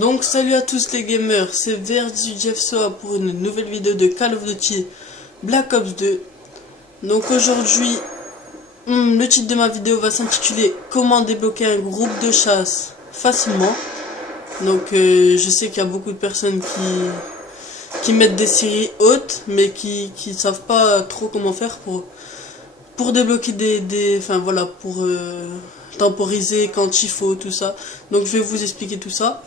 Donc salut à tous les gamers, c'est VR18JFSOA pour une nouvelle vidéo de Call of Duty Black Ops 2. Donc aujourd'hui, le titre de ma vidéo va s'intituler Comment débloquer un groupe de chasse facilement. Donc je sais qu'il y a beaucoup de personnes qui mettent des séries hautes, mais qui savent pas trop comment faire pour débloquer enfin voilà, pour temporiser quand il faut, tout ça. Donc je vais vous expliquer tout ça.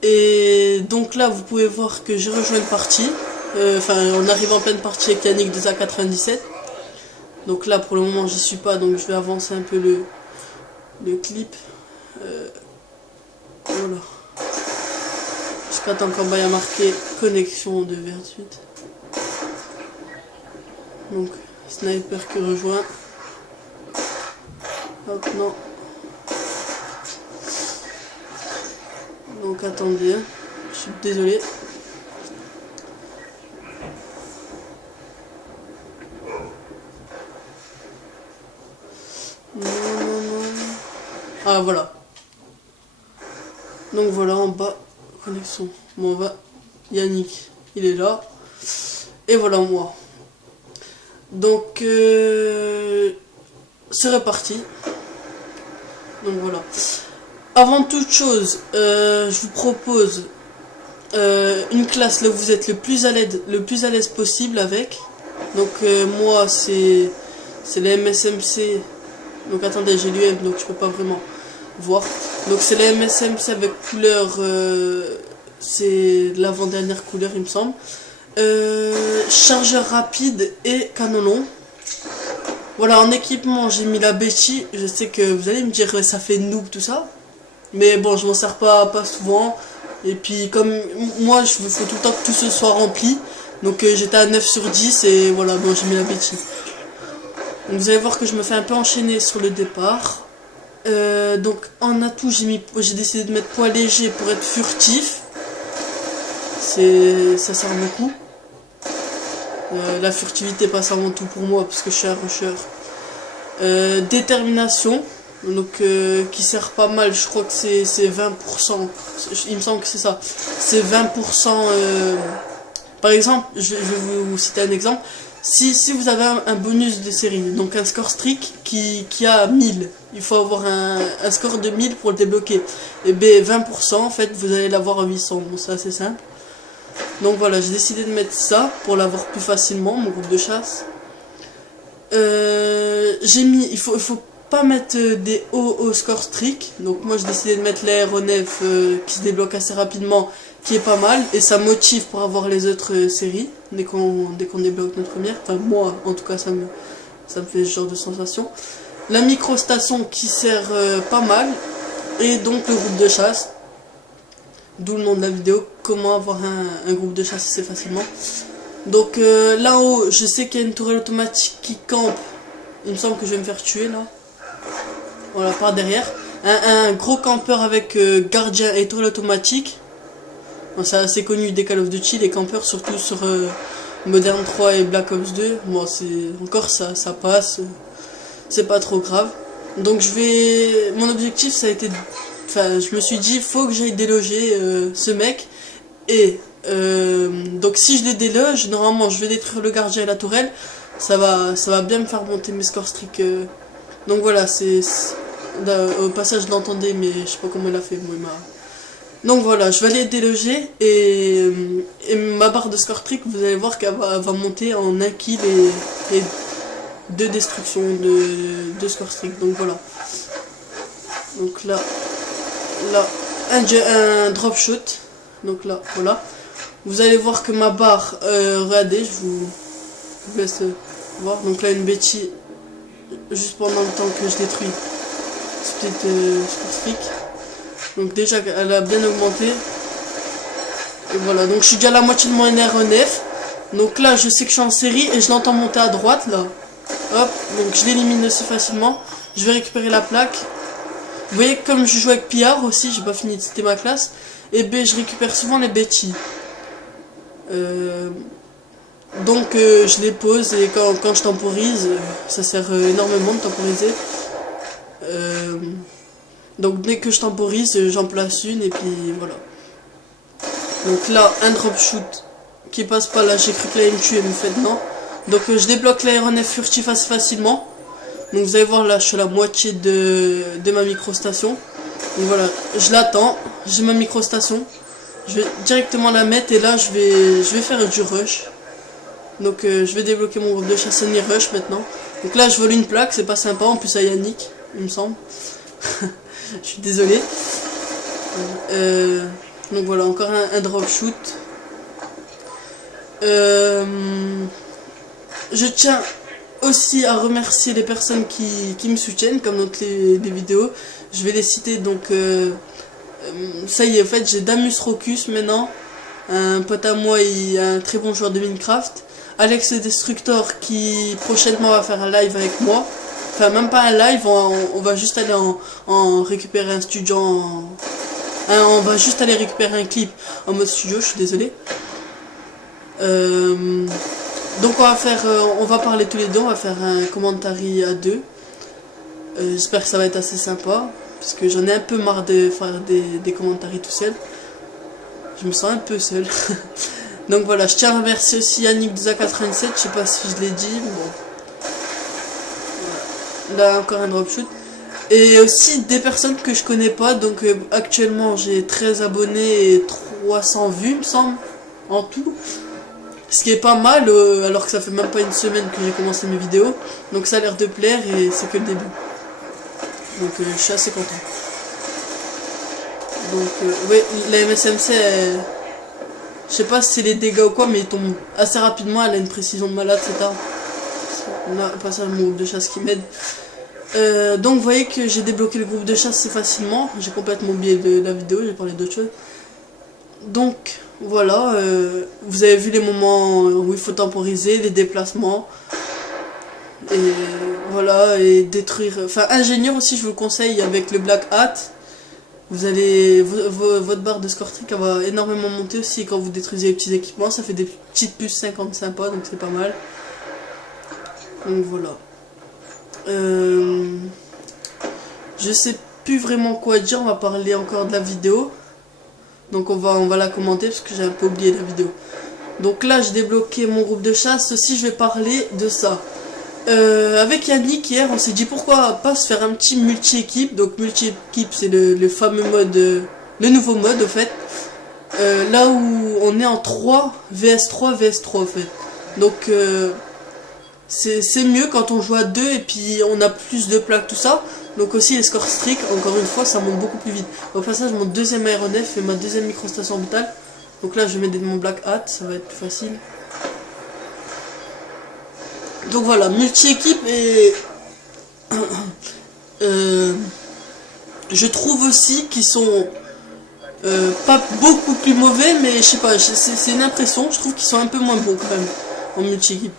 Et donc là vous pouvez voir que j'ai rejoint une partie, on arrive en pleine partie avec Yannick des A97. Donc là pour le moment j'y suis pas, donc je vais avancer un peu le clip. Voilà. Jusqu'à temps qu'en bas il y a marqué connexion de VR18. Donc sniper qui rejoint. Hop, non. Donc attendez, je suis désolé. Non. Ah voilà. Donc voilà en bas, connexion. Bon, on va. Yannick, il est là. Et voilà moi. Donc c'est reparti. Donc voilà. Avant toute chose, je vous propose une classe là où vous êtes le plus à l'aise possible avec. Donc moi c'est la MSMC. Donc attendez, j'ai l'UM donc je peux pas vraiment voir. Donc c'est la MSMC avec couleur, c'est l'avant-dernière couleur il me semble. Chargeur rapide et canon long. Voilà, en équipement j'ai mis la Betty. Je sais que vous allez me dire ça fait noob tout ça. Mais bon, je m'en sers pas souvent. Et puis comme moi, il faut tout le temps que tout ce soit rempli. Donc j'étais à 9 sur 10 et voilà, bon j'ai mis la bêtise. Donc vous allez voir que je me fais un peu enchaîner sur le départ. Donc en atout, j'ai décidé de mettre poids léger pour être furtif. Ça sert beaucoup. La furtivité passe avant tout pour moi parce que je suis un rusher. Détermination. Donc qui sert pas mal, je crois que c'est 20%, il me semble que c'est ça, c'est 20%, par exemple, je vais vous citer un exemple, si vous avez un bonus de série, donc un score strict qui a 1000, il faut avoir un score de 1000 pour le débloquer, et bien 20% en fait vous allez l'avoir à 800, bon ça c'est simple. Donc voilà, j'ai décidé de mettre ça pour l'avoir plus facilement, mon groupe de chasse. J'ai mis, il faut pas mettre des hauts score strict, donc moi j'ai décidé de mettre l'aéronef qui se débloque assez rapidement, qui est pas mal, et ça motive pour avoir les autres séries dès qu'on débloque notre première. Enfin moi en tout cas ça me fait ce genre de sensation. La microstation qui sert pas mal, et donc le groupe de chasse, d'où le nom de la vidéo, comment avoir un groupe de chasse assez facilement. Donc là en haut je sais qu'il y a une tourelle automatique qui campe, il me semble que je vais me faire tuer là. Voilà, par derrière. Un gros campeur avec gardien et tourelle automatique. Bon, c'est assez connu des Call of Duty, les campeurs, surtout sur Modern 3 et Black Ops 2. Bon, c'est encore ça passe. C'est pas trop grave. Donc mon objectif ça a été... Enfin, je me suis dit, faut que j'aille déloger ce mec. Et donc si je les déloge, normalement je vais détruire le gardien et la tourelle. Ça va bien me faire monter mes scores stricts. Donc voilà, au passage je l'entendais, mais je sais pas comment il a fait. Donc voilà, je vais aller déloger et ma barre de score strict, vous allez voir qu'elle va monter en 1 kill et 2 destructions de score strict. Donc voilà. Donc là un drop shot. Donc là, voilà. Vous allez voir que ma barre, regardez, je vous laisse voir. Donc là une bêtise. Juste pendant le temps que je détruis split strict. Donc déjà elle a bien augmenté. Et voilà, donc je suis déjà à la moitié de mon aéronef. Donc là je sais que je suis en série et je l'entends monter à droite là. Hop, donc je l'élimine aussi facilement. Je vais récupérer la plaque. Vous voyez que comme je joue avec Pillard aussi, j'ai pas fini de citer ma classe. Et ben je récupère souvent les bêtises. Donc je les pose et quand je temporise, ça sert énormément de temporiser. Donc dès que je temporise, j'en place une et puis voilà. Donc là, un drop shoot qui passe pas là, j'ai cru que là il me tuait, mais en fait non. Donc je débloque l'aéronef furtif assez facilement. Donc vous allez voir là, je suis à la moitié de ma microstation. Donc voilà, je l'attends, j'ai ma microstation. Je vais directement la mettre et là je vais faire du rush. Donc je vais débloquer mon groupe de chasse et rush maintenant. Donc là je vole une plaque, c'est pas sympa, en plus à Yannick, il me semble. Je suis désolé. Donc voilà, encore un drop shoot. Je tiens aussi à remercier les personnes qui me soutiennent, comme dans les vidéos. Je vais les citer, donc ça y est, en fait j'ai Damus Rocus maintenant, un pote à moi et un très bon joueur de Minecraft. Alex le Destructor qui prochainement va faire un live avec moi. Enfin même pas un live, on va juste aller en récupérer un studio on va juste aller récupérer un clip en mode studio, je suis désolé. Donc on va parler tous les deux, on va faire un commentary à deux. J'espère que ça va être assez sympa, parce que j'en ai un peu marre de faire des commentaries tout seul. Je me sens un peu seul. Donc voilà, je tiens à remercier aussi Yannick de Za87, je sais pas si je l'ai dit, mais bon. Voilà. Là encore un drop shoot. Et aussi des personnes que je connais pas, donc actuellement j'ai 13 abonnés et 300 vues, il me semble, en tout. Ce qui est pas mal, alors que ça fait même pas une semaine que j'ai commencé mes vidéos. Donc ça a l'air de plaire et c'est que le début. Donc je suis assez content. Donc ouais, la MSMC, je sais pas si c'est les dégâts ou quoi, mais il tombe assez rapidement, elle a une précision de malade, c'est tard. On a passé mon groupe de chasse qui m'aide. Donc vous voyez que j'ai débloqué le groupe de chasse assez facilement. J'ai complètement oublié de la vidéo, j'ai parlé d'autre chose. Donc voilà, vous avez vu les moments où il faut temporiser, les déplacements. Et voilà, et détruire... Enfin, ingénieur aussi, je vous le conseille avec le Black Hat. Vous allez... votre barre de score trick va énormément monter aussi quand vous détruisez les petits équipements. Ça fait des petites puces 50 sympas, donc c'est pas mal. Donc voilà. Je sais plus vraiment quoi dire, on va parler encore de la vidéo. Donc on va la commenter parce que j'ai un peu oublié la vidéo. Donc là j'ai débloqué mon groupe de chasse, aussi je vais parler de ça. Avec Yannick hier on s'est dit pourquoi pas se faire un petit multi-équipe. Donc multi-équipe c'est le fameux mode, le nouveau mode au fait. Là où on est en 3 vs 3 vs 3 en fait. Donc c'est mieux quand on joue à 2 et puis on a plus de plaques tout ça. Donc aussi les scores strict, encore une fois ça monte beaucoup plus vite. Au passage mon deuxième aéronef et ma deuxième microstation orbitale. Donc là je vais mettre mon Black Hat, ça va être plus facile. Donc voilà, multi-équipe et... je trouve aussi qu'ils sont pas beaucoup plus mauvais, mais je sais pas, c'est une impression, je trouve qu'ils sont un peu moins bons quand même en multi-équipe.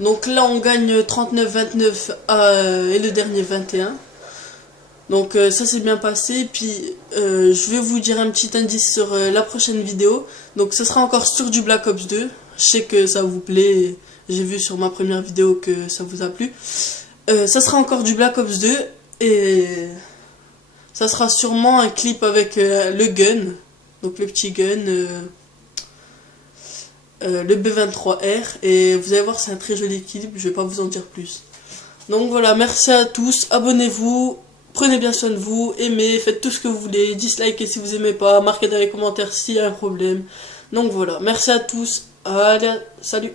Donc là on gagne 39-29 et le dernier 21. Donc ça s'est bien passé. Puis je vais vous dire un petit indice sur la prochaine vidéo. Donc ce sera encore sur du Black Ops 2. Je sais que ça vous plaît. J'ai vu sur ma première vidéo que ça vous a plu. Ça sera encore du Black Ops 2. Et ça sera sûrement un clip avec le gun. Donc le petit gun. Le B23R. Et vous allez voir c'est un très joli clip. Je vais pas vous en dire plus. Donc voilà, merci à tous. Abonnez-vous. Prenez bien soin de vous, aimez, faites tout ce que vous voulez, dislikez si vous aimez pas, marquez dans les commentaires s'il y a un problème. Donc voilà, merci à tous, allez, salut.